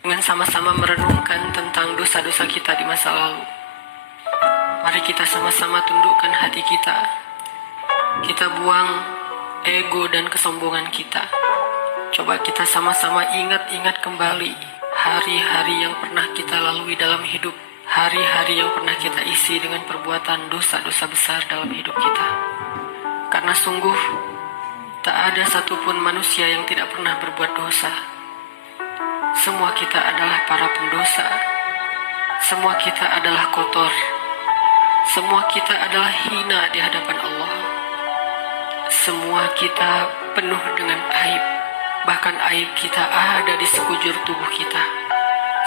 dengan sama-sama merenungkan tentang dosa-dosa kita di masa lalu. Mari kita sama-sama tundukkan hati kita. Kita buang ego dan kesombongan kita. Coba kita sama-sama ingat-ingat kembali hari-hari yang pernah kita lalui dalam hidup. Hari-hari yang pernah kita isi dengan perbuatan dosa-dosa besar dalam hidup kita. Karena sungguh tak ada satupun manusia yang tidak pernah berbuat dosa. Semua kita adalah para pendosa. Semua kita adalah kotor. Semua kita adalah hina di hadapan Allah. Semua kita penuh dengan aib. Bahkan aib kita ada di sekujur tubuh kita.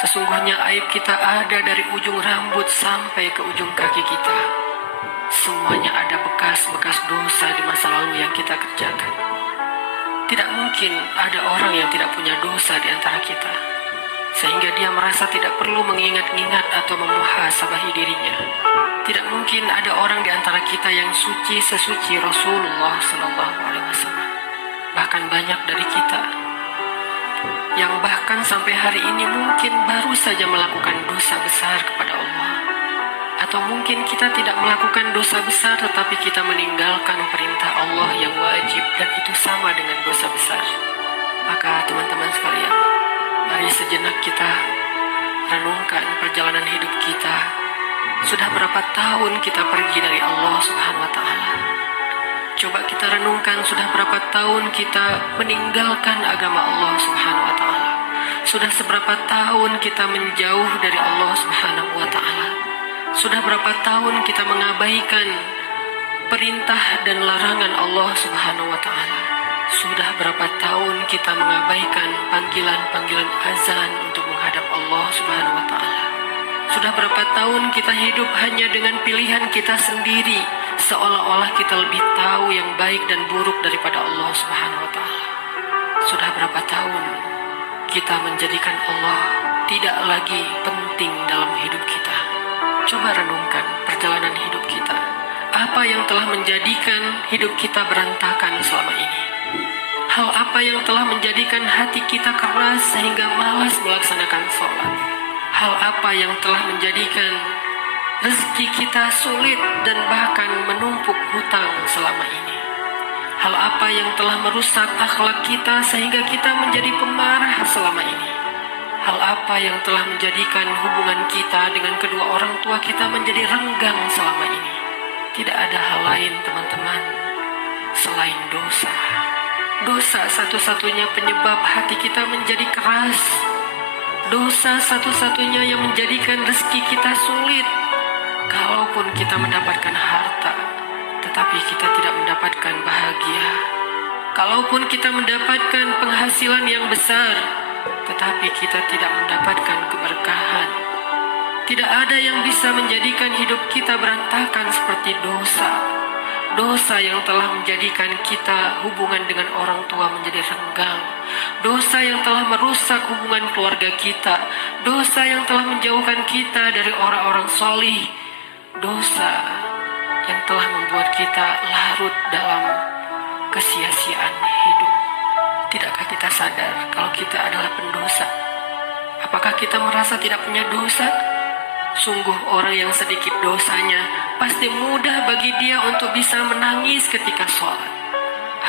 Sesungguhnya aib kita ada dari ujung rambut sampai ke ujung kaki kita. Semuanya ada bekas-bekas dosa di masa lalu yang kita kerjakan. Tidak mungkin ada orang yang tidak punya dosa di antara kita, sehingga dia merasa tidak perlu mengingat-ingat atau memuhasabahi dirinya. Tidak mungkin ada orang di antara kita yang suci sesuci Rasulullah SAW. Bahkan banyak dari kita yang bahkan sampai hari ini mungkin baru saja melakukan dosa besar kepada Allah. Atau mungkin kita tidak melakukan dosa besar tetapi kita meninggalkan perintah Allah yang wajib dan itu sama dengan dosa besar. Maka teman-teman sekalian, mari sejenak kita renungkan perjalanan hidup kita. Sudah berapa tahun kita pergi dari Allah Subhanahu wa Ta'ala? Coba kita renungkan sudah berapa tahun kita meninggalkan agama Allah Subhanahu wa Ta'ala. Sudah seberapa tahun kita menjauh dari Allah Subhanahu wa Ta'ala. Sudah berapa tahun kita mengabaikan perintah dan larangan Allah Subhanahu wa Ta'ala. Sudah berapa tahun kita mengabaikan panggilan-panggilan azan untuk menghadap Allah Subhanahu wa Ta'ala. Sudah berapa tahun kita hidup hanya dengan pilihan kita sendiri, seolah-olah kita lebih tahu yang baik dan buruk daripada Allah Subhanahu wa Ta'ala. Sudah berapa tahun kita menjadikan Allah tidak lagi penting dalam hidup kita. Coba renungkan perjalanan hidup kita. Apa yang telah menjadikan hidup kita berantakan selama ini? Hal apa yang telah menjadikan hati kita keras sehingga malas melaksanakan sholat? Hal apa yang telah menjadikan rezeki kita sulit dan bahkan menumpuk hutang selama ini? Hal apa yang telah merusak akhlak kita sehingga kita menjadi pemarah selama ini? Hal apa yang telah menjadikan hubungan kita dengan kedua orang tua kita menjadi renggang selama ini? Tidak ada hal lain, teman-teman, selain dosa. Dosa satu-satunya penyebab hati kita menjadi keras. Dosa satu-satunya yang menjadikan rezeki kita sulit. Kalaupun kita mendapatkan harta, tetapi kita tidak mendapatkan bahagia. Kalaupun kita mendapatkan penghasilan yang besar, tetapi kita tidak mendapatkan keberkahan. Tidak ada yang bisa menjadikan hidup kita berantakan seperti dosa. Dosa yang telah menjadikan kita hubungan dengan orang tua menjadi renggang. Dosa yang telah merusak hubungan keluarga kita. Dosa yang telah menjauhkan kita dari orang-orang solih. Dosa yang telah membuat kita larut dalam kesia-siaan hidup. Tidakkah kita sadar kalau kita adalah pendosa? Apakah kita merasa tidak punya dosa? Sungguh orang yang sedikit dosanya pasti mudah bagi dia untuk bisa menangis ketika sholat.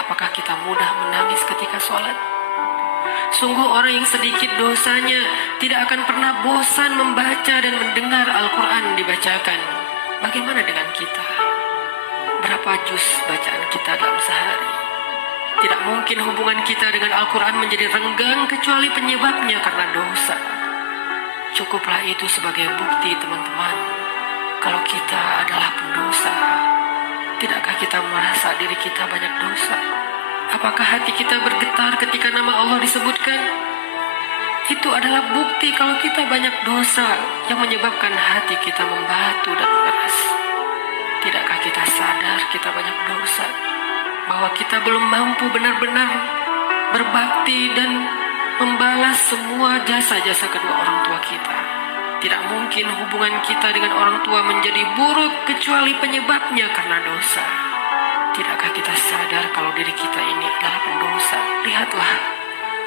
Apakah kita mudah menangis ketika sholat? Sungguh orang yang sedikit dosanya tidak akan pernah bosan membaca dan mendengar Al-Quran dibacakan. Bagaimana dengan kita? Berapa juz bacaan kita dalam sehari? Tidak mungkin hubungan kita dengan Al-Quran menjadi renggang kecuali penyebabnya karena dosa. Cukuplah itu sebagai bukti, teman-teman, kalau kita adalah pendosa. Tidakkah kita merasa diri kita banyak dosa? Apakah hati kita bergetar ketika nama Allah disebutkan? Itu adalah bukti kalau kita banyak dosa yang menyebabkan hati kita membatu dan mengeras. Tidakkah kita sadar kita banyak dosa? Bahwa kita belum mampu benar-benar berbakti dan membalas semua jasa-jasa kedua orang tua kita. Tidak mungkin hubungan kita dengan orang tua menjadi buruk kecuali penyebabnya karena dosa. Tidakkah kita sadar kalau diri kita ini adalah pendosa? Lihatlah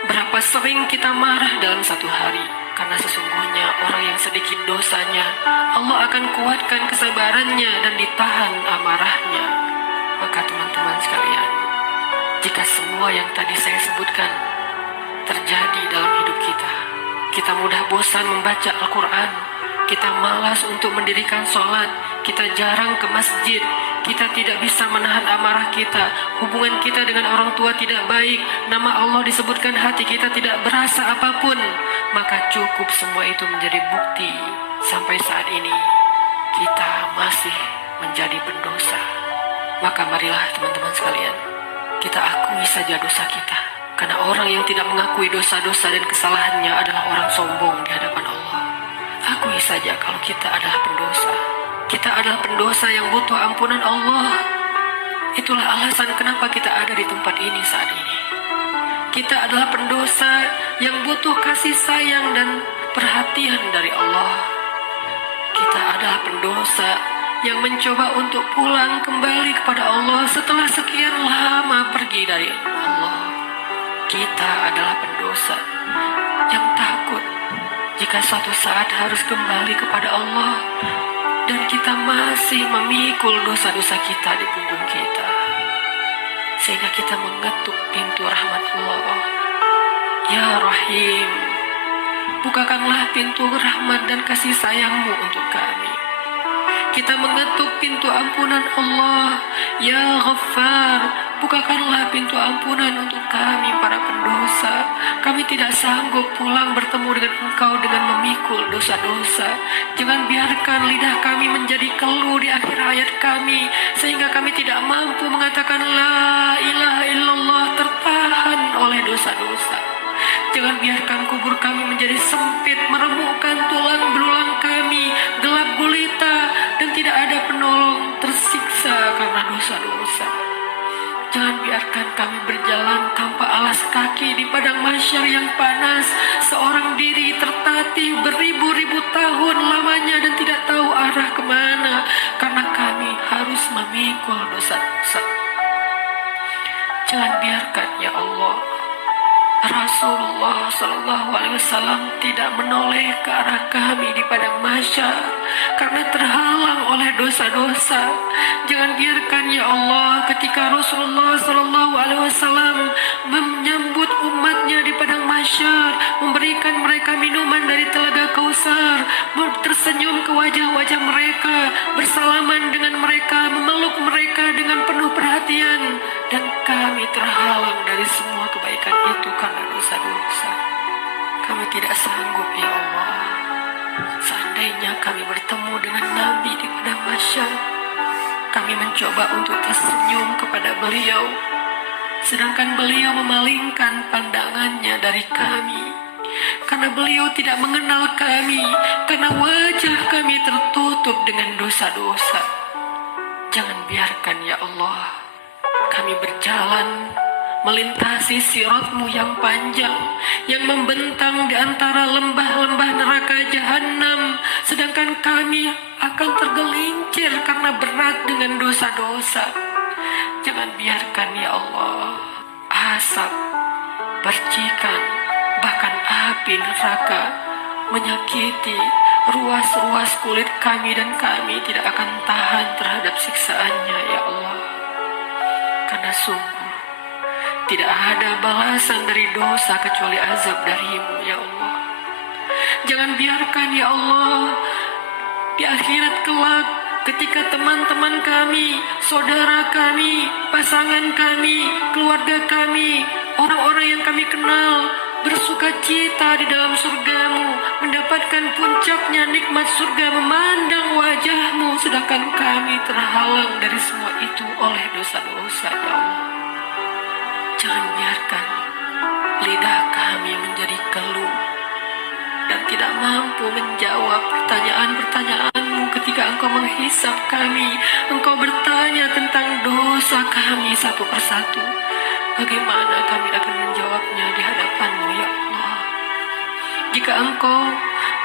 berapa sering kita marah dalam satu hari. Karena sesungguhnya orang yang sedikit dosanya, Allah akan kuatkan kesabarannya dan ditahan amarahnya. Maka teman-teman sekalian, jika semua yang tadi saya sebutkan terjadi dalam hidup kita, kita mudah bosan membaca Al-Quran, kita malas untuk mendirikan sholat, kita jarang ke masjid, kita tidak bisa menahan amarah kita, hubungan kita dengan orang tua tidak baik, nama Allah disebutkan hati kita tidak berasa apapun, maka cukup semua itu menjadi bukti sampai saat ini kita masih menjadi pendosa. Maka marilah teman-teman sekalian, kita akui saja dosa kita. Karena orang yang tidak mengakui dosa-dosa dan kesalahannya adalah orang sombong di hadapan Allah. Akui saja kalau kita adalah pendosa. Kita adalah pendosa yang butuh ampunan Allah. Itulah alasan kenapa kita ada di tempat ini saat ini. Kita adalah pendosa yang butuh kasih sayang dan perhatian dari Allah. Kita adalah pendosa yang mencoba untuk pulang kembali kepada Allah setelah sekian lama pergi dari Allah. Kita adalah pendosa yang takut jika suatu saat harus kembali kepada Allah, dan kita masih memikul dosa-dosa kita di punggung kita, sehingga kita mengetuk pintu rahmat Allah. Ya Rahim, bukakanlah pintu rahmat dan kasih sayang-Mu untuk kami. Kita mengetuk pintu ampunan Allah. Ya Ghaffar, bukakanlah pintu ampunan untuk kami para pendosa. Kami tidak sanggup pulang bertemu dengan Engkau dengan memikul dosa-dosa. Jangan biarkan lidah kami menjadi keluh di akhir hayat kami, sehingga kami tidak mampu mengatakan La ilaha illallah, tertahan oleh dosa-dosa. Jangan biarkan kubur kami menjadi sempit, meremukkan tulang belulang kami, gelap gulita, dan tidak ada penolong, tersiksa karena dosa-dosa. Jangan biarkan kami berjalan tanpa alas kaki di padang mahsyar yang panas, seorang diri tertatih beribu-ribu tahun lamanya dan tidak tahu arah kemana, karena kami harus memikul dosa-dosa. Jangan biarkan ya Allah Rasulullah SAW tidak menoleh ke arah kami di padang mahsyar karena terhalang oleh dosa-dosa. Jangan biarkan ya Allah ketika Rasulullah SAW menyambut umatnya di padang mahsyar, memberikan mereka minuman dari telaga Kausar, tersenyum ke wajah-wajah mereka, bersalaman dengan mereka, memeluk mereka dengan penuh perhatian, dan kami terhalang dari semua kebaikan itu karena dosa-dosa. Kami tidak sanggup ya Allah. Seandainya kami bertemu dengan Nabi di padang mahsyar, kami mencoba untuk tersenyum kepada beliau, sedangkan beliau memalingkan pandangannya dari kami, karena beliau tidak mengenal kami, karena wajah kami tertutup dengan dosa-dosa. Jangan biarkan ya Allah kami berjalan melintasi sirat-Mu yang panjang, yang membentang di antara lembah-lembah neraka jahanam, sedangkan kami akan tergelincir karena berat dengan dosa-dosa. Jangan biarkan ya Allah asap, percikan, bahkan api neraka menyakiti ruas-ruas kulit kami, dan kami tidak akan tahan terhadap siksaannya ya Allah. Karena sungguh tidak ada balasan dari dosa kecuali azab dari-Mu ya Allah. Jangan biarkan ya Allah di akhirat kelak ketika teman-teman kami, saudara kami, pasangan kami, keluarga kami, orang-orang yang kami kenal bersuka cita di dalam surga-Mu, mendapatkan puncaknya nikmat surga, memandang wajah-Mu, sedangkan kami terhalang dari semua itu oleh dosa-dosa ya Allah. Jangan biarkan lidah kami menjadi keluh dan tidak mampu menjawab pertanyaan-pertanyaan-Mu ketika Engkau menghisap kami. Engkau bertanya tentang dosa kami satu persatu. Bagaimana kami akan menjawabnya di hadapan-Mu ya Allah? Jika Engkau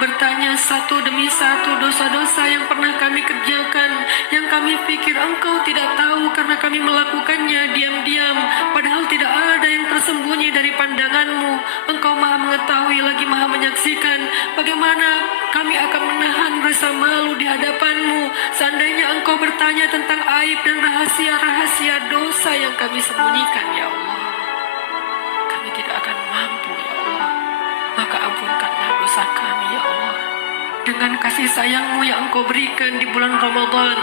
bertanya satu demi satu dosa-dosa yang pernah kami kerjakan, yang kami pikir Engkau tidak tahu karena kami melakukannya diam-diam, padahal tidak ada yang tersembunyi dari pandangan-Mu. Engkau Maha mengetahui lagi Maha menyaksikan. Bagaimana kami akan menahan rasa malu di hadapan-Mu seandainya Engkau bertanya tentang aib dan rahasia-rahasia dosa yang kami sembunyikan, ya Allah. Kami tidak akan mampu, ya Allah. Maka ampunkanlah dosa kami, ya Allah. Dengan kasih sayang-Mu yang Engkau berikan di bulan Ramadan,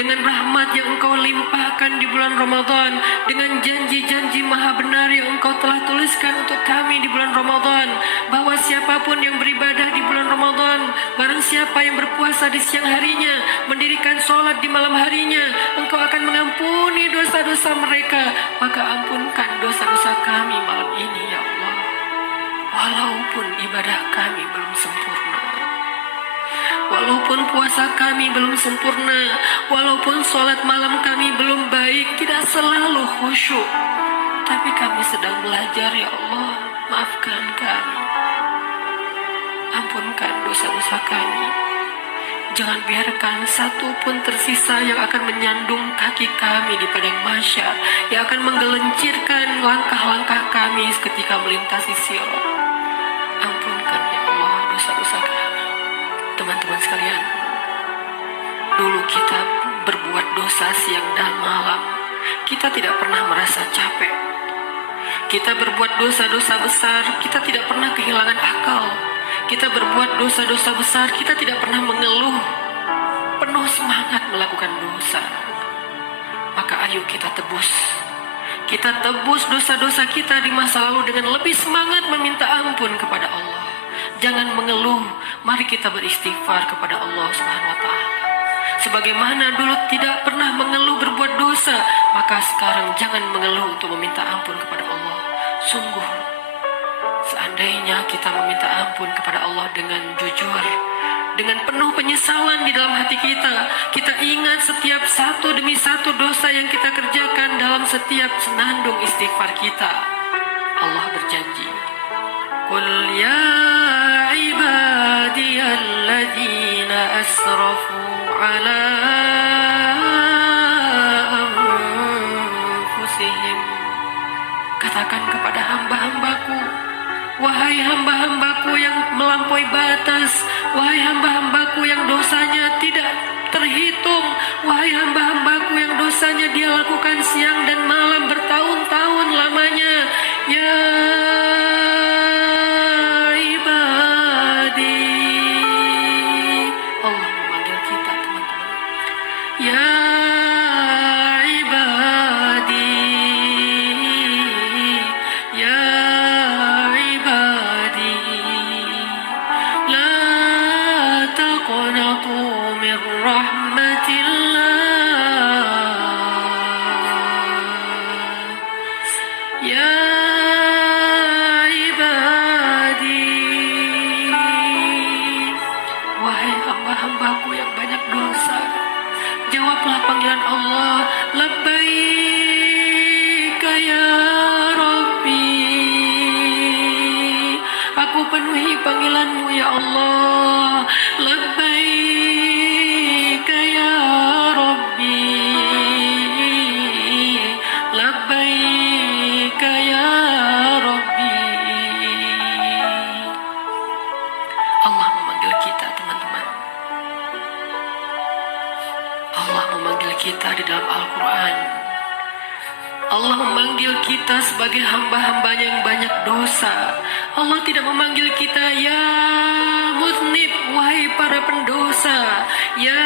dengan rahmat yang Engkau limpahkan di bulan Ramadan, dengan janji-janji maha benar yang Engkau telah tuliskan untuk kami di bulan Ramadan, bahwa siapapun yang beribadah di bulan Ramadan, barang siapa yang berpuasa di siang harinya, mendirikan sholat di malam harinya, Engkau akan mengampuni dosa-dosa mereka. Maka ampunkan dosa-dosa kami malam ini, ya Allah. Walaupun ibadah kami belum sempurna, walaupun puasa kami belum sempurna, walaupun sholat malam kami belum baik, tidak selalu khusyuk, tapi kami sedang belajar, ya Allah. Maafkan kami, ampunkan dosa-dosa kami. Jangan biarkan satu pun tersisa yang akan menyandung kaki kami di padang mahsyar, yang akan menggelincirkan langkah-langkah kami ketika melintasi sirat. Ampunkan, ya Allah, dosa-dosa kami. Teman-teman sekalian, dulu kita berbuat dosa siang dan malam, kita tidak pernah merasa capek. Kita berbuat dosa-dosa besar, kita tidak pernah kehilangan akal. Kita berbuat dosa-dosa besar, kita tidak pernah mengeluh, penuh semangat melakukan dosa. Maka ayo kita tebus. Kita tebus dosa-dosa kita di masa lalu dengan lebih semangat meminta ampun kepada Allah. Jangan mengeluh, mari kita beristighfar kepada Allah Subhanahu wa Ta'ala. Sebagaimana dulu tidak pernah mengeluh berbuat dosa, maka sekarang jangan mengeluh untuk meminta ampun kepada Allah. Sungguh, seandainya kita meminta ampun kepada Allah dengan jujur, dengan penuh penyesalan di dalam hati kita, kita ingat setiap satu demi satu dosa yang kita kerjakan dalam setiap senandung istighfar kita. Allah berjanji, Qul ya ibadiyalladzina asrafu ala anfusihim. Katakan kepada hamba-hambaku, wahai hamba-hambaku yang melampaui batas, wahai hamba-hambaku yang dosanya tidak terhitung, wahai hamba-hambaku yang dosanya dia lakukan siang dan malam bertahun-tahun lamanya, ya ibadi. Allah memanggil kita, teman-teman. Ya ibadi, ya ibadi, la taqnatu min rahmatillah. Ya ibadi, wahai hamba-hambaku yang banyak dosa, jawablah panggilan Allah. Labbaika ya Rabbi, aku penuhi panggilanmu ya Allah. Labbaika ya Rabbi, labbaika ya Rabbi. Allah memanggil kita, teman-teman. Allah memanggil kita di dalam Al-Quran. Allah memanggil kita sebagai hamba-hambanya yang banyak dosa. Allah tidak memanggil kita ya muznib, wahai para pendosa, ya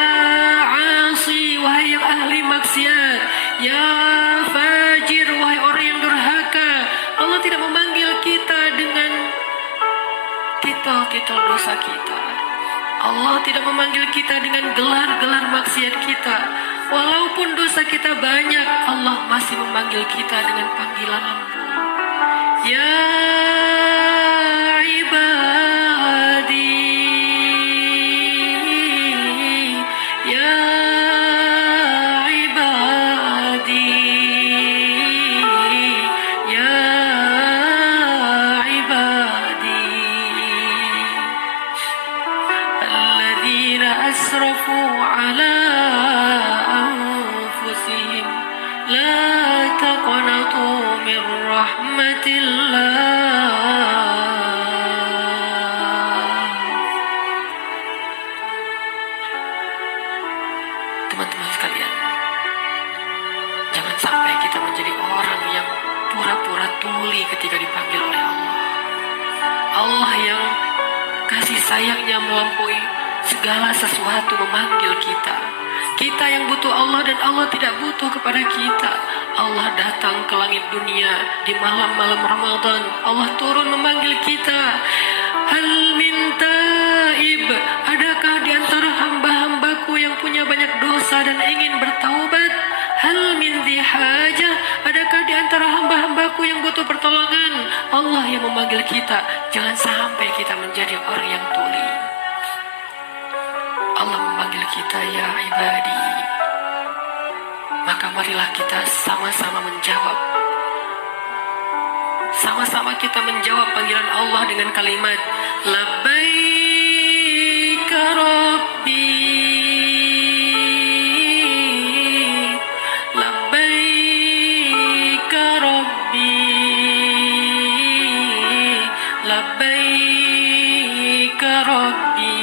asi, wahai yang ahli maksiat, ya fajir, wahai orang yang durhaka. Allah tidak memanggil kita dengan titel-titel dosa kita. Allah tidak memanggil kita dengan gelar-gelar maksiat kita. Walaupun dosa kita banyak, Allah masih memanggil kita dengan panggilan lembut. Ya ibadi, ya ibadi, ya ibadi. أسرفوا على أنفسهم لا تقنطوا من رحمة الله. Teman-teman sekalian, jangan sampai kita menjadi orang yang pura-pura tuli ketika dipanggil oleh Allah. Allah yang kasih sayangnya melampaui segala sesuatu memanggil kita. Kita yang butuh Allah dan Allah tidak butuh kepada kita. Allah datang ke langit dunia di malam-malam Ramadan. Allah turun memanggil kita. Hal min taib, adakah di antara hamba-hambaku yang punya banyak dosa dan ingin bertaubat? Hal min hajah, adakah di antara hamba-hambaku yang butuh pertolongan? Allah yang memanggil kita. Jangan sampai kita menjadi orang yang tuli. Allah memanggil kita, ya ibadi. Maka marilah kita sama-sama menjawab. Sama-sama kita menjawab panggilan Allah dengan kalimat labbaik rabbi, labbaik rabbi, labbaik rabbi,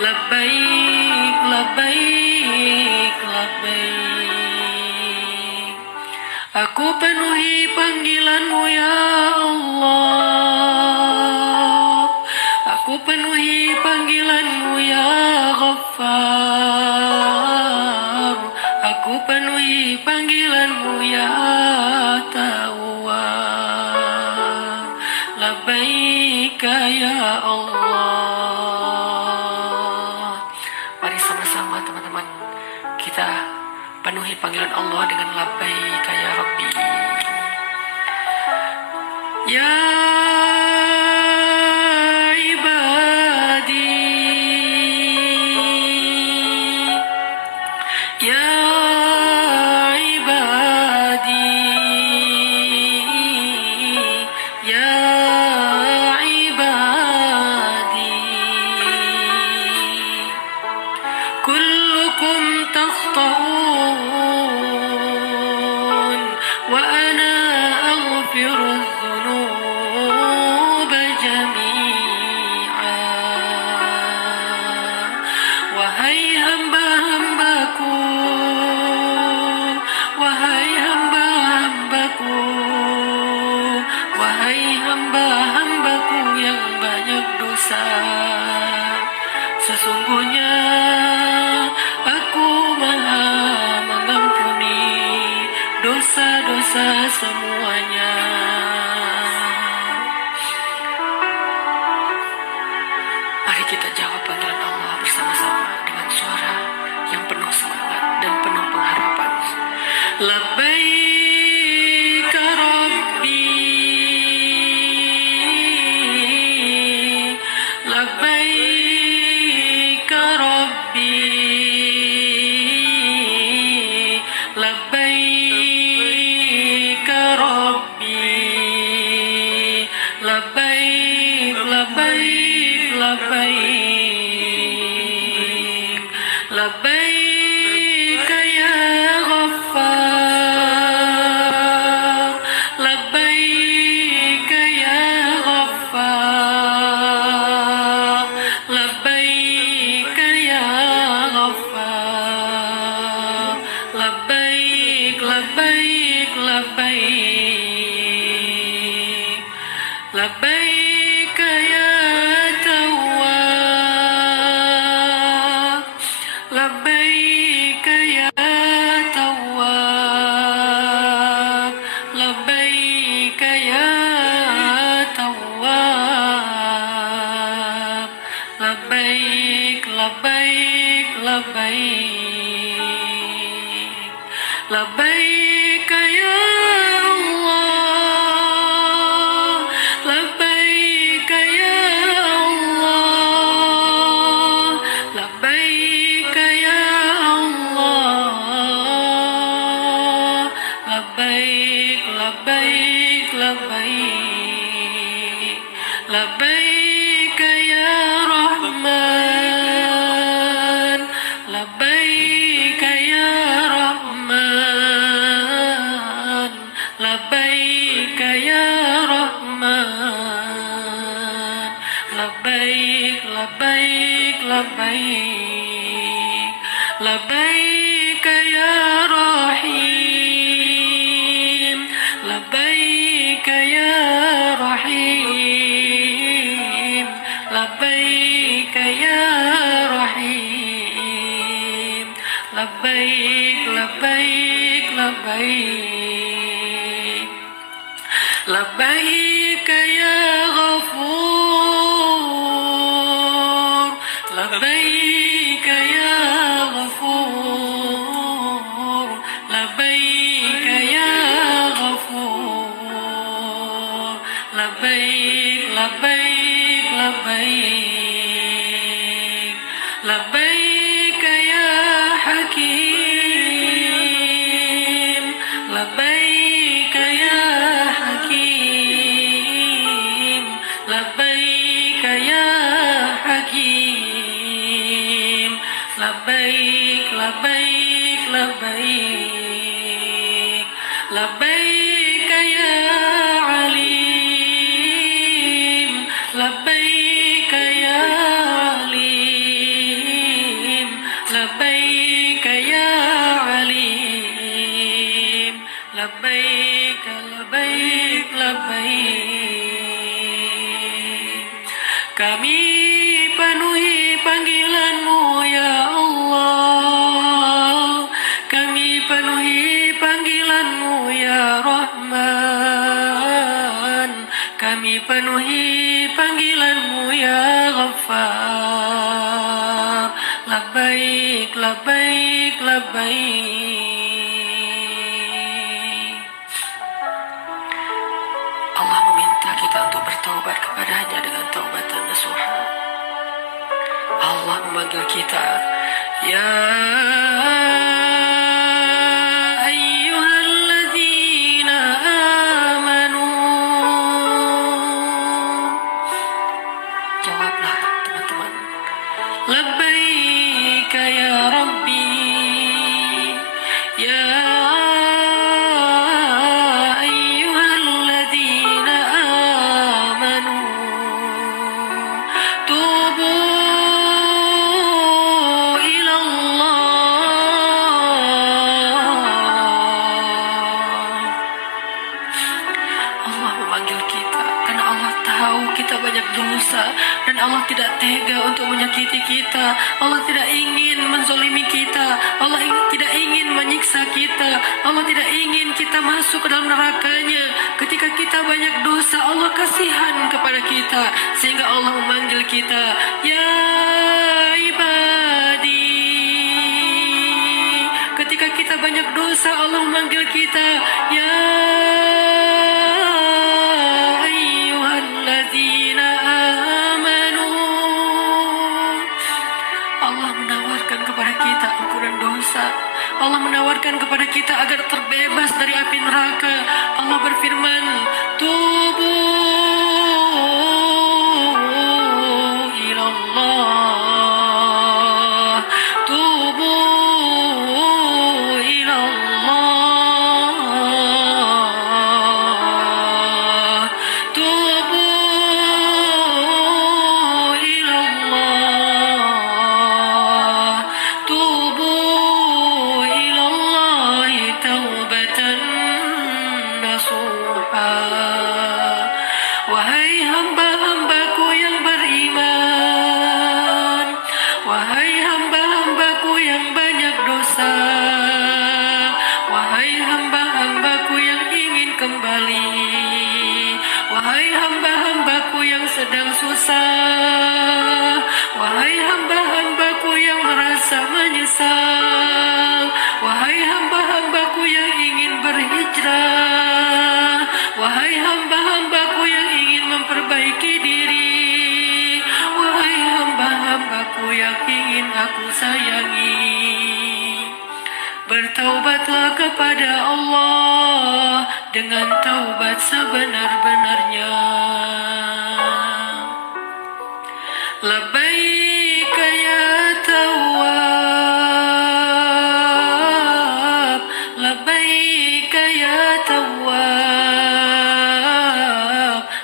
labbaik, labbaik, labbaik. Aku penuhi panggilanmu ya Allah. Aku penuhi panggilanmu ya Ghaffar. Aku penuhi panggilanmu ya Tawwab. Labbaika ya Allah. Mari sama-sama teman-teman kita penuhi panggilan Allah dengan labbaika ya Rabbi. Ya ibadi, ya ibadi, ya ibadi, kullukum takhta'un wa ana aghfiru dhunuba jami'a. Wahai hamba-hambaku, wahai hamba-hambaku, wahai hamba-hambaku yang banyak dosa, sesungguhnya aku maha mengampuni dosa-dosa semuanya. Mari kita jawab panggilan Allah bersama-sama dengan suara yang penuh semangat dan penuh pengharapan. Labbaik Rabbi, labbaik Rabbi, labbaik Rabbi, labbaik, labbaik, labbaik, labbaik ya Ghaffar, labbaik ya Ghaffar, labbaik ya Ghaffar, labbaik, labbaik, labbaik, labbaik ya Tawwab, labbaik ya Tawwab, labbaik ya Tawwab, labbaik, labbaik, labbaik, labbaik ya Allah, labbaik ya Allah, labbaik ya Allah, labbaik, labbaik, labbaik, labbaik ya Rahman, labbaik ya rahim, labbaik ya rahim, labbaik ya rahim, labbaik labbaik labbaik, labbaik ya ghafur, labbaik ya ghafur, labbaik ya ghafur, labbaik labbaik labbaik, labbaik ya hakim, labbaik ya hakim, labbaik ya hakim, labbaik labbaik labbaik, labbaik ya alim, labbaik ya alim, labbaik ya alim, labbaik labbaik labbaik. Kami penuhi panggilan-Mu ya Allah, kami penuhi panggilan-Mu ya Rahman, kami penuhi panggilan-Mu ya Ghaffar, labbaik labbaik labbaik. Allah meminta kita untuk bertaubat kepadanya dengan taubatan nasuha. Allah memanggil kita, ya ayyuhalladzina amanu. Jawablah teman-teman, labbaik ya Rabbi, ya ayyuhalladzina amanu, tubu ila Allah. Allah memanggil kita karena Allah tahu kita banyak dosa dan Allah tidak tega untuk menyakiti kita. Allah tidak ingin menzolimi kita. Allah tidak ingin menyiksa kita. Allah tidak ingin kita masuk ke dalam nerakanya. Ketika kita banyak dosa, Allah kasihan kepada kita sehingga Allah memanggil kita, ya ibadi. Ketika kita banyak dosa, Allah memanggil kita, ya ayyuhalladzina amanu. Allah menawarkan kepada kita ampunan dosa. Allah menawarkan kepada kita agar terbebas dari api neraka. Allah berfirman, tubu ilallah, tubu ilallah, tubu ilallah, tubu ilallah taubatan nasuha. Wahai hamba-hambaku yang beriman, wahai hamba-hambaku yang banyak dosa, wahai hamba-hambaku yang ingin kembali, wahai hamba-hambaku yang sedang susah, wahai hamba-hambaku yang merasa menyesal, wahai hamba-hambaku yang ingin berhijrah, wahai hamba-hambaku yang ingin memperbaiki diri, wahai hamba-hambaku yang ingin aku sayangi, bertaubatlah kepada Allah dengan taubat sebenar-benarnya. Labbaik ya Tawwab, labbaik ya Tawwab,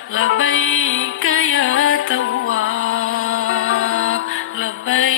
labbaik ya Tawwab, labbaik